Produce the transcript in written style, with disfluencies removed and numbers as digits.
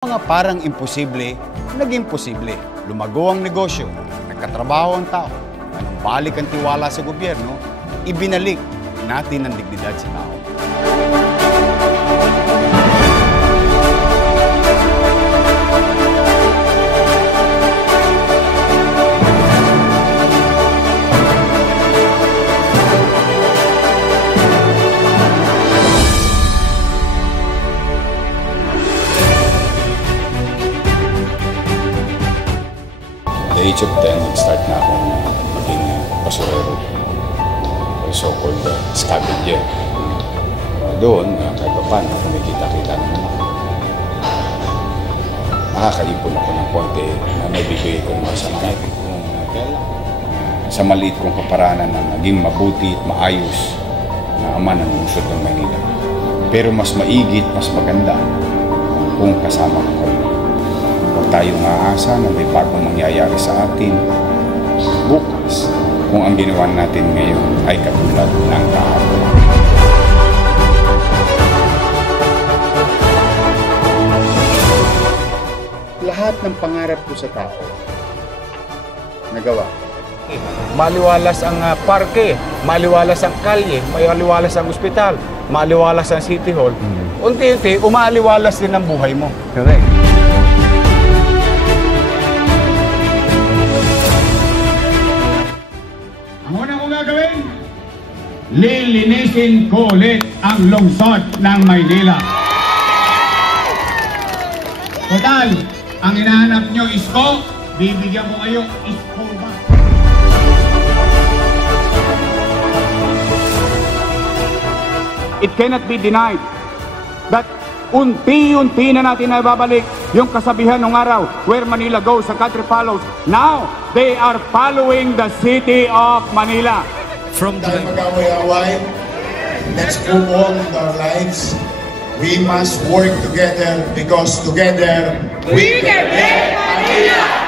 Mga parang imposible, naging posible. Lumago ang negosyo, nagkatrabaho ang tao, nanumbalik ang tiwala sa gobyerno, ibinalik natin ang dignidad sa tao. At the age of 10, nag-start na akong maging basurero, so-called scavenger. Doon, kahit pa paano, kumikita-kita naman ako. Nakakaipon ako ng konti na nabibigay ko naman sa mga kung kailan. Sa maliit kong kaparanan na naging mabuti at maayos na ama ng lungsod ng Maynila. Pero mas maigit, mas maganda kung kasama ko kayo. Huwag tayong aasa na may bagong mangyayari sa atin bukas kung ang ginawa natin ngayon ay katulad ng kahapon. Lahat ng pangarap ko sa tao, nagawa. Maliwalas ang parke, maliwalas ang kalye, maliwalas ang ospital, maliwalas ang City Hall. Unti-unti, umaaliwalas din ang buhay mo. Correct. Ang una kong gagawin, lilinisin ko ulit ang lungsod ng Maynila. Total, ang hinahanap nyo isko, bibigyan ko kayo isko ba? It cannot be denied that unti-unti na natin nababalik yung kasabihan ng araw, where Manila goes, the country follows. Now, they are following the city of Manila. Dahil mag-away-away, let's move on with our lives. We must work together because together we can make Manila!